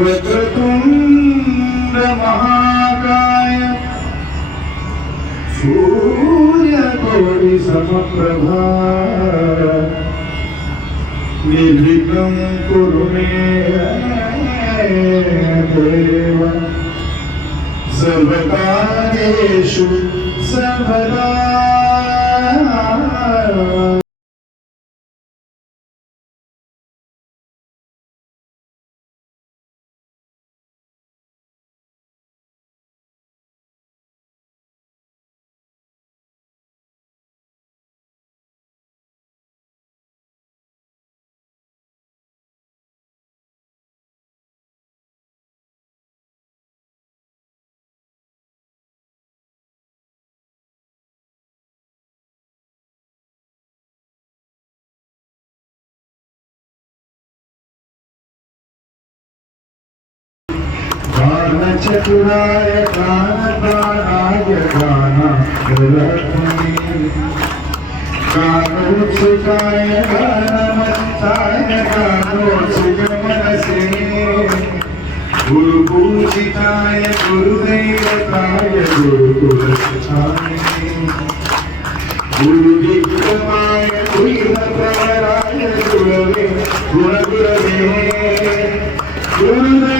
वक्रतुण्ड महाकाय सूर्यकोटि समप्रभा निर्विघ्नं कुरु मे देव। सर्वकार्येषु सर्वदा। चतुराय कानपानाय गानाय गानोत्सुकाय गानमन्ताय गानोत्सुकमनसे गुरुपूजिताय गुरुदैवताय गुरुकुलस्थाय गुरुविक्रमाय गुरुप्रवराय गुरवे गुणगुरवे गुरु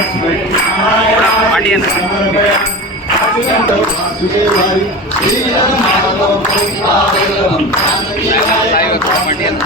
பாடி என்ன? பாடி என்ன